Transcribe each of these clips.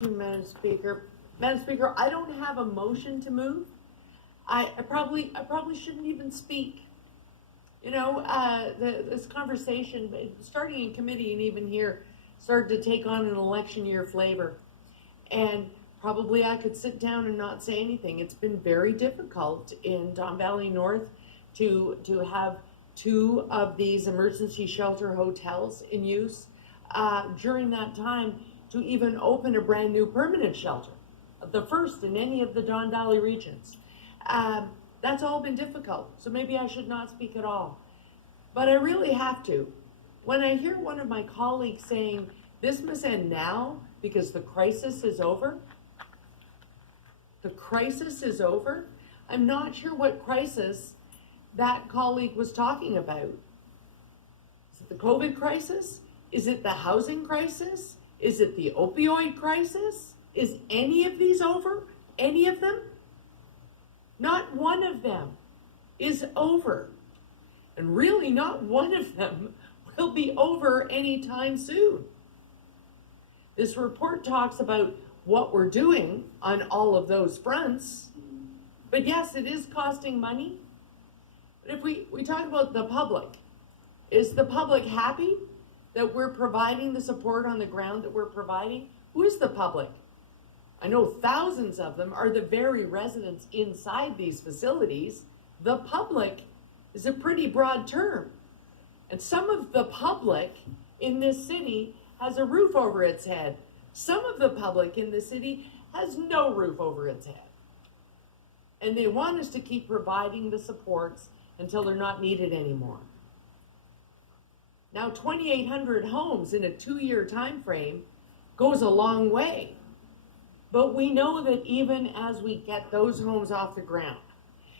Madam Speaker. Madam Speaker, I don't have a motion to move. I probably shouldn't even speak. You know, this conversation, starting in committee and even here, started to take on an election year flavor. And probably I could sit down and not say anything. It's been very difficult in Don Valley North to have two of these emergency shelter hotels in use. During that time, to even open a brand new permanent shelter, the first in any of the Don Valley regions. That's all been difficult, so maybe I should not speak at all. But I really have to. When I hear one of my colleagues saying, this must end now because the crisis is over, I'm not sure what crisis that colleague was talking about. Is it the COVID crisis? Is it the housing crisis? Is it the opioid crisis? Is any of these over? Any of them? Not one of them is over. And really not one of them will be over anytime soon. This report talks about what we're doing on all of those fronts. But yes, it is costing money. But if we talk about the public, is the public happy that we're providing the support on the ground that we're providing? Who is the public? I know thousands of them are the very residents inside these facilities. The public is a pretty broad term. And some of the public in this city has a roof over its head. Some of the public in the city has no roof over its head. And they want us to keep providing the supports until they're not needed anymore. Now, 2,800 homes in a 2-year time frame goes a long way. But we know that even as we get those homes off the ground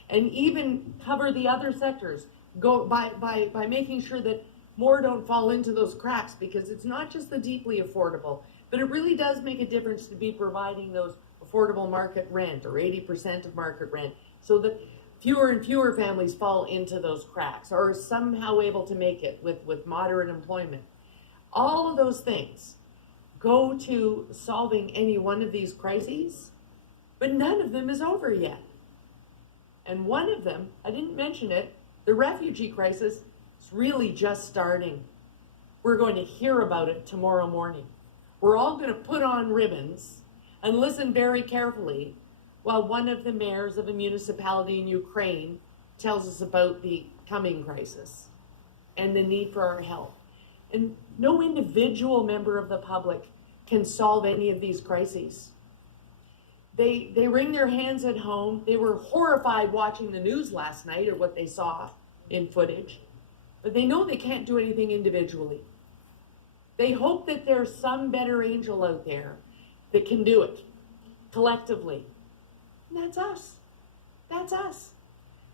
and even cover the other sectors, go by making sure that more don't fall into those cracks, because it's not just the deeply affordable, but it really does make a difference to be providing those affordable market rent or 80% of market rent, so that fewer and fewer families fall into those cracks or are somehow able to make it with moderate employment. All of those things go to solving any one of these crises, but none of them is over yet. And one of them, I didn't mention it, the refugee crisis is really just starting. We're going to hear about it tomorrow morning. We're all going to put on ribbons and listen very carefully while one of the mayors of a municipality in Ukraine tells us about the coming crisis and the need for our help. And no individual member of the public can solve any of these crises. They wring their hands at home. They were horrified watching the news last night, or what they saw in footage, but they know they can't do anything individually. They hope that there's some better angel out there that can do it collectively. And that's us. That's us.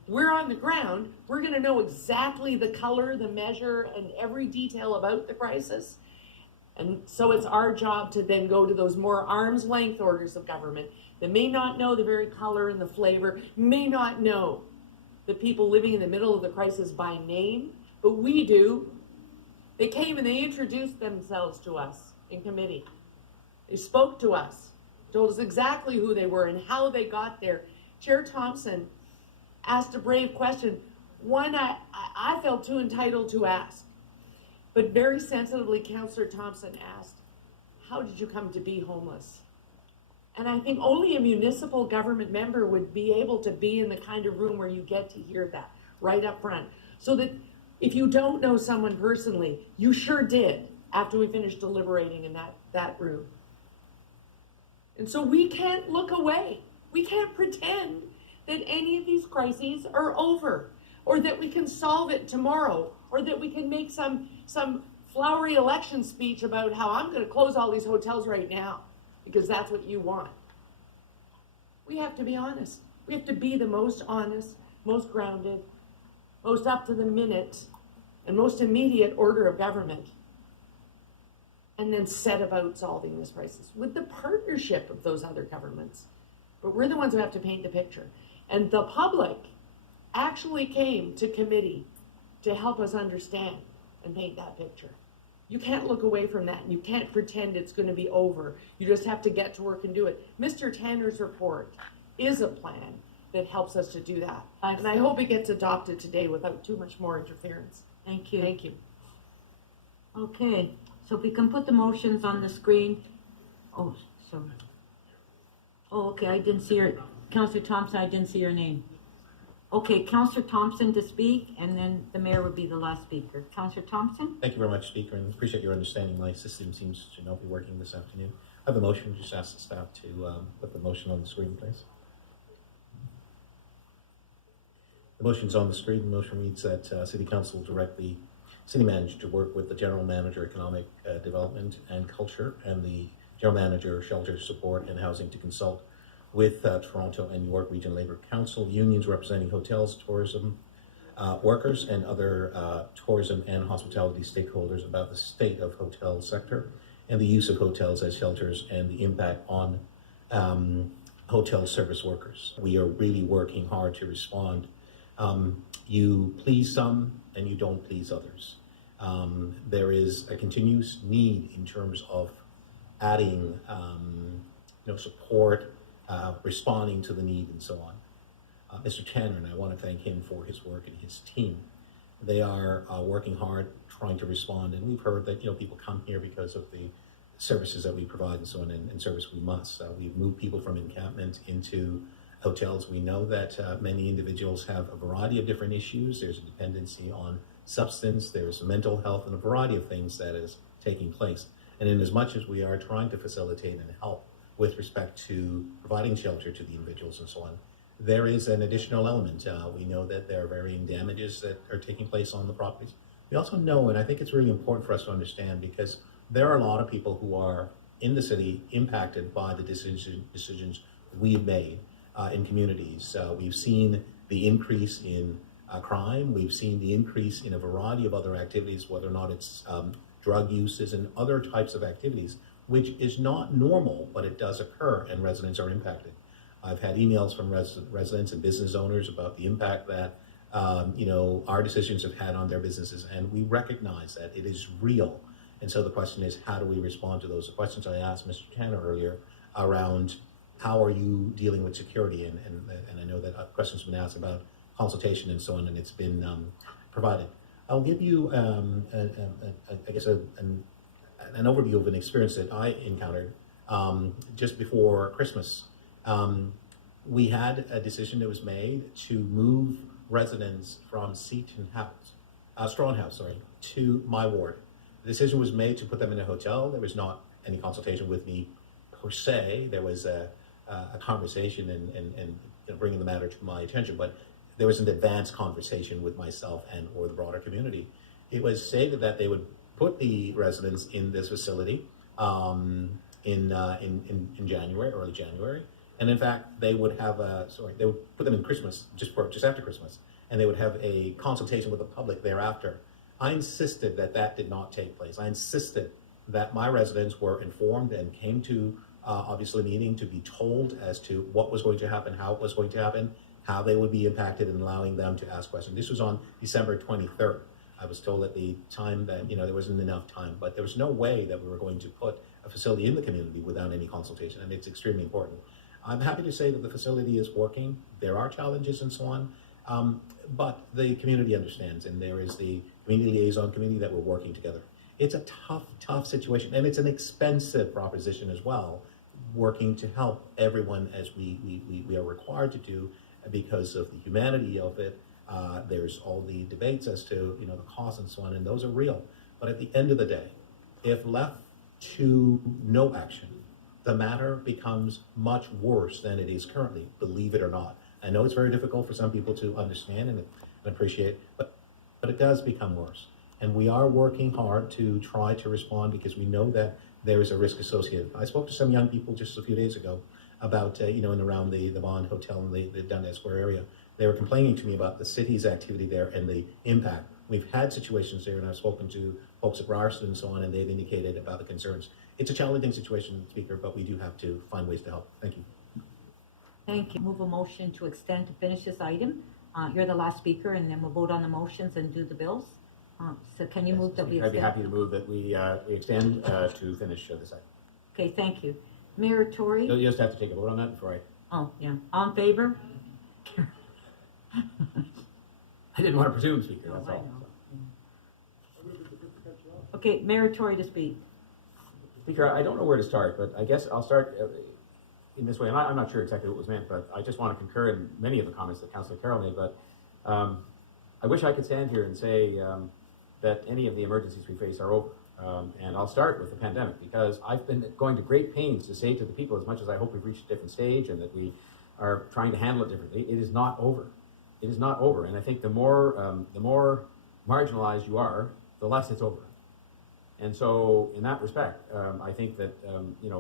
We're on the ground. We're going to know exactly the color, the measure, and every detail about the crisis. And so it's our job to then go to those more arm's length orders of government that may not know the very color and the flavor, may not know the people living in the middle of the crisis by name, but we do. They came and they introduced themselves to us in committee. They spoke to us, told us exactly who they were and how they got there. Chair Thompson asked a brave question, one I felt too entitled to ask. But very sensitively, Councillor Thompson asked, how did you come to be homeless? And I think only a municipal government member would be able to be in the kind of room where you get to hear that right up front. So that if you don't know someone personally, you sure did after we finished deliberating in that room. And so we can't look away. We can't pretend that any of these crises are over, or that we can solve it tomorrow, or that we can make some flowery election speech about how I'm going to close all these hotels right now because that's what you want. We have to be honest. We have to be the most honest, most grounded, most up to the minute, and most immediate order of government, and then set about solving this crisis with the partnership of those other governments. But we're the ones who have to paint the picture. And the public actually came to committee to help us understand and paint that picture. You can't look away from that, and you can't pretend it's going to be over. You just have to get to work and do it. Mr. Tanner's report is a plan that helps us to do that. And I hope it gets adopted today without too much more interference. Thank you. Thank you. Okay, so if we can put the motions on the screen. Oh, sorry. Oh, okay, I didn't see your, Councillor Thompson, I didn't see your name. Okay, Councillor Thompson to speak, and then the mayor would be the last speaker. Councillor Thompson? Thank you very much, Speaker, and appreciate your understanding. My system seems to not be working this afternoon. I have a motion. Just ask the staff to put the motion on the screen, please. The motion's on the screen. The motion reads that City Council direct the City Manager to work with the General Manager, Economic Development and Culture, and the General Manager, Shelter Support and Housing to consult with Toronto and York Region Labour Council, unions representing hotels, tourism workers, and other tourism and hospitality stakeholders about the state of hotel sector and the use of hotels as shelters and the impact on hotel service workers. We are really working hard to respond. You please some and you don't please others. There is a continuous need in terms of adding support, responding to the need, and so on. Mr. Tanner, and I want to thank him for his work and his team. They are working hard, trying to respond, and we've heard that people come here because of the services that we provide and so on, and service we must. We've moved people from encampment into hotels. We know that many individuals have a variety of different issues. There's a dependency on substance, there's mental health, and a variety of things that is taking place. And in as much as we are trying to facilitate and help with respect to providing shelter to the individuals and so on, there is an additional element. We know that there are varying damages that are taking place on the properties. We also know, and I think it's really important for us to understand, because there are a lot of people who are in the city impacted by the decisions we've made in communities. We've seen the increase in crime. We've seen the increase in a variety of other activities, whether or not it's drug uses and other types of activities, which is not normal, but it does occur, and residents are impacted. I've had emails from residents and business owners about the impact that our decisions have had on their businesses, and we recognize that it is real. And so the question is, how do we respond to those? The questions I asked Mr. Tanner earlier around how are you dealing with security, and I know that questions have been asked about consultation and so on, and it's been provided. I'll give you, an overview of an experience that I encountered just before Christmas. We had a decision that was made to move residents from Strawn House, to my ward. The decision was made to put them in a hotel. There was not any consultation with me per se. There was a conversation and bringing the matter to my attention, but there was an advanced conversation with myself or the broader community. It was stated that they would put the residents in this facility in January, early January, and in fact they would have they would put them in Christmas, just after Christmas, and they would have a consultation with the public thereafter. I insisted that did not take place. I insisted that my residents were informed and came to obviously meeting to be told as to what was going to happen, how it was going to happen, how they would be impacted, and allowing them to ask questions. This was on December 23rd. I was told at the time that there wasn't enough time, but there was no way that we were going to put a facility in the community without any consultation, and it's extremely important. I'm happy to say that the facility is working. There are challenges and so on, but the community understands, and there is the community liaison committee that we're working together. It's a tough situation, and it's an expensive proposition as well, working to help everyone as we are required to do because of the humanity of it. There's all the debates as to the cost and so on, and those are real. But at the end of the day, if left to no action, the matter becomes much worse than it is currently, believe it or not. I know it's very difficult for some people to understand and appreciate, but it does become worse. And we are working hard to try to respond because we know that there is a risk associated. I spoke to some young people just a few days ago about, in and around the Bond Hotel in the Dundas Square area. They were complaining to me about the city's activity there and the impact. We've had situations there, and I've spoken to folks at Ryerson and so on, and they've indicated about the concerns. It's a challenging situation, Speaker, but we do have to find ways to help. Thank you. Thank you. Move a motion to extend to finish this item. You're the last speaker, and then we'll vote on the motions and do the bills. So can you move that we I'd be extend? happy to move that we extend to finish this item. Okay, thank you. Mayor Tory? You just have to take a vote on that before Oh, yeah. All in favor? I didn't want to presume, Speaker, No, that's I all. know. Okay, Mayor Tory to speak. Speaker, I don't know where to start, but I guess I'll start in this way. And I'm not sure exactly what was meant, but I just want to concur in many of the comments that Councillor Carroll made. But I wish I could stand here and say that any of the emergencies we face are over. And I'll start with the pandemic, because I've been going to great pains to say to the people, as much as I hope we've reached a different stage and that we are trying to handle it differently, it is not over. It is not over. And I think the more marginalized you are, the less it's over. And so, in that respect, I think that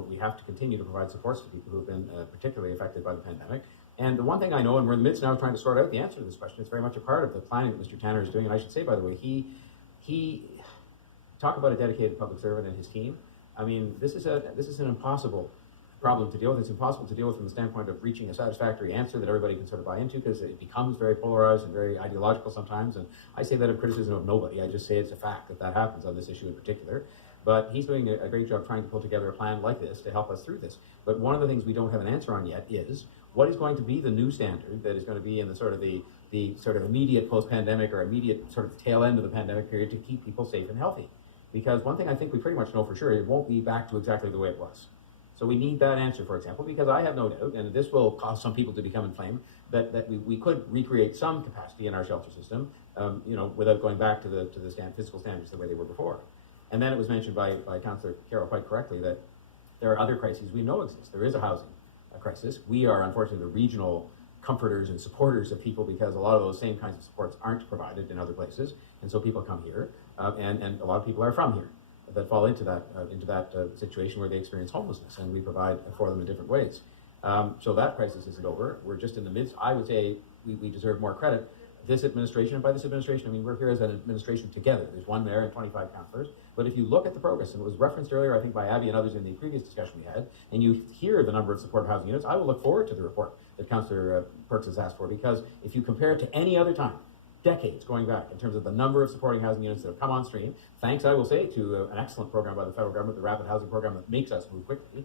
we have to continue to provide supports to people who have been particularly affected by the pandemic. And the one thing I know, and we're in the midst now of trying to sort out the answer to this question, it's very much a part of the planning that Mr. Tanner is doing. And I should say, by the way, he talk about a dedicated public servant and his team. I mean, this is an impossible problem to deal with. It's impossible to deal with from the standpoint of reaching a satisfactory answer that everybody can sort of buy into, because it becomes very polarized and very ideological sometimes. And I say that in criticism of nobody. I just say it's a fact that happens on this issue in particular. But he's doing a great job trying to pull together a plan like this to help us through this. But one of the things we don't have an answer on yet is what is going to be the new standard that is going to be in the sort of immediate post-pandemic or immediate sort of tail end of the pandemic period to keep people safe and healthy. Because one thing I think we pretty much know for sure, it won't be back to exactly the way it was. So we need that answer, for example, because I have no doubt, and this will cause some people to become inflamed, that we could recreate some capacity in our shelter system, without going back to the physical standards the way they were before. And then it was mentioned by Councillor Carroll quite correctly that there are other crises we know exist. There is a housing crisis. We are unfortunately the regional comforters and supporters of people, because a lot of those same kinds of supports aren't provided in other places, and so people come here, and a lot of people are from here that fall into that situation where they experience homelessness, and we provide for them in different ways. So that crisis isn't over. We're just in the midst. I would say we deserve more credit. This administration, and by this administration, I mean we're here as an administration together. There's one mayor and 25 councillors. But if you look at the progress, and it was referenced earlier, I think, by Abby and others in the previous discussion we had, and you hear the number of supportive housing units, I will look forward to the report that Councillor Perks has asked for, because if you compare it to any other time, decades going back, in terms of the number of supporting housing units that have come on stream, thanks, I will say, to an excellent program by the federal government, the Rapid Housing Program, that makes us move quickly.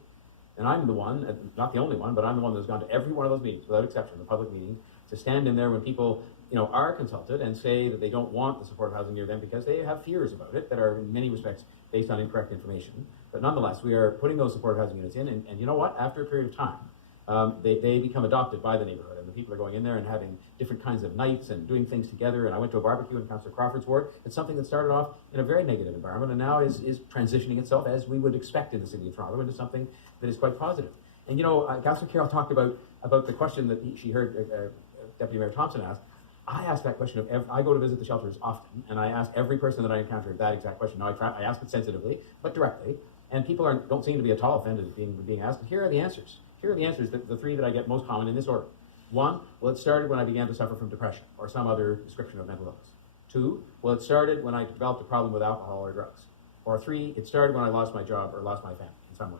And I'm the one, not the only one, but I'm the one that's gone to every one of those meetings, without exception, the public meetings, to stand in there when people are consulted and say that they don't want the supportive housing near them because they have fears about it that are in many respects based on incorrect information. But nonetheless, we are putting those supportive housing units in, and you know what? After a period of time, they become adopted by the neighborhood, and the people are going in there and having different kinds of nights and doing things together. And I went to a barbecue in Councillor Crawford's ward. It's something that started off in a very negative environment and now is transitioning itself, as we would expect in the city of Toronto, into something that is quite positive. And Councillor Carroll talked about the question that she heard Deputy Mayor Thompson ask. I ask that question I go to visit the shelters often, and I ask every person that I encounter that exact question. Now I ask it sensitively, but directly, and people don't seem to be at all offended at being asked. Here are the answers. Here are the answers, the three that I get most common in this order. 1, well, it started when I began to suffer from depression or some other description of mental illness. 2, well, it started when I developed a problem with alcohol or drugs. Or 3, it started when I lost my job or lost my family in some way.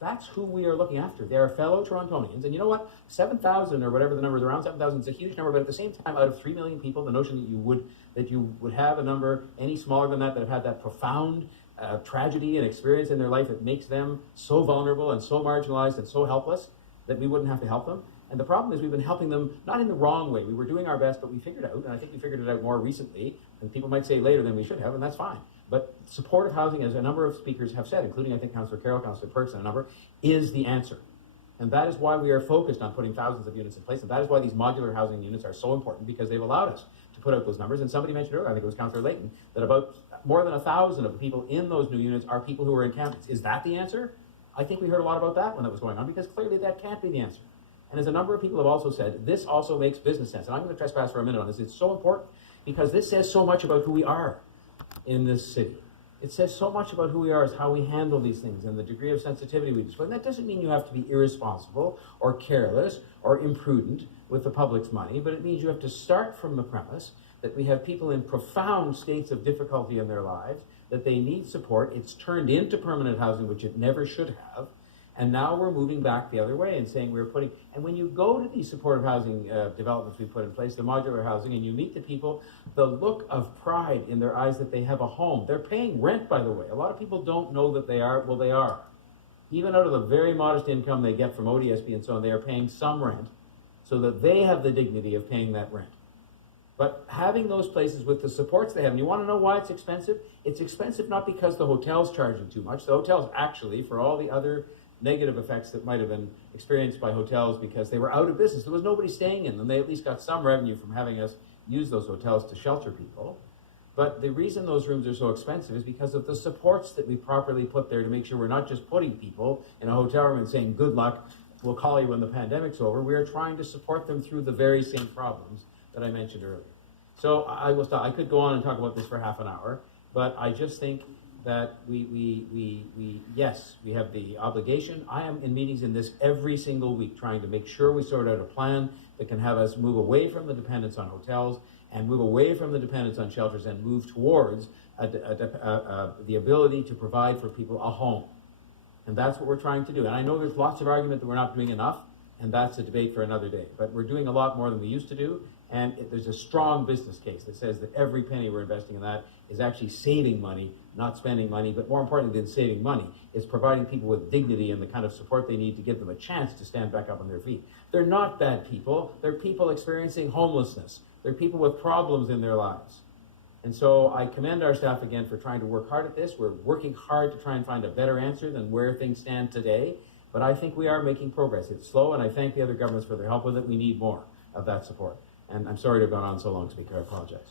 That's who we are looking after. They are fellow Torontonians. And you know what? 7,000 or whatever the number is, around 7,000 is a huge number, but at the same time, out of 3 million people, the notion that you would have a number any smaller than that have had that profound tragedy and experience in their life that makes them so vulnerable and so marginalized and so helpless that we wouldn't have to help them. And the problem is we've been helping them not in the wrong way. We were doing our best, but we figured out, and I think we figured it out more recently, and people might say later than we should have, and that's fine. But supportive housing, as a number of speakers have said, including I think Councillor Carroll, Councillor Perks, and a number, is the answer. And that is why we are focused on putting thousands of units in place, and that is why these modular housing units are so important, because they've allowed us to put out those numbers. And somebody mentioned earlier, I think it was Councillor Layton, that about more than 1,000 of the people in those new units are people who are in camps. Is that the answer? I think we heard a lot about that when that was going on, because clearly that can't be the answer. And as a number of people have also said, this also makes business sense. And I'm going to trespass for a minute on this. It's so important because this says so much about who we are in this city. It says so much about who we are as how we handle these things and the degree of sensitivity we display. And that doesn't mean you have to be irresponsible or careless or imprudent with the public's money, but it means you have to start from the premise that we have people in profound states of difficulty in their lives, that they need support. It's turned into permanent housing, which it never should have. And now we're moving back the other way and saying and when you go to these supportive housing developments we put in place, the modular housing, and you meet the people, the look of pride in their eyes that they have a home. They're paying rent, by the way. A lot of people don't know that they are. Well, they are. Even out of the very modest income they get from ODSP and so on, they are paying some rent so that they have the dignity of paying that rent. But having those places with the supports they have, and you want to know why it's expensive? It's expensive not because the hotel's charging too much. The hotels actually, for all the other negative effects that might have been experienced by hotels because they were out of business, there was nobody staying in them. They at least got some revenue from having us use those hotels to shelter people. But the reason those rooms are so expensive is because of the supports that we properly put there to make sure we're not just putting people in a hotel room and saying, good luck, we'll call you when the pandemic's over. We are trying to support them through the very same problems that I mentioned earlier. So I will stop. I could go on and talk about this for half an hour, but I just think that yes, we have the obligation. I am in meetings in this every single week trying to make sure we sort out a plan that can have us move away from the dependence on hotels and move away from the dependence on shelters and move towards the ability to provide for people a home. And that's what we're trying to do. And I know there's lots of argument that we're not doing enough, and that's a debate for another day. But we're doing a lot more than we used to do, and there's a strong business case that says that every penny we're investing in that is actually saving money, not spending money, but more importantly than saving money, is providing people with dignity and the kind of support they need to give them a chance to stand back up on their feet. They're not bad people. They're people experiencing homelessness. They're people with problems in their lives. And so I commend our staff again for trying to work hard at this. We're working hard to try and find a better answer than where things stand today. But I think we are making progress. It's slow, and I thank the other governments for their help with it. We need more of that support. And I'm sorry to have gone on so long, Speaker. I apologize.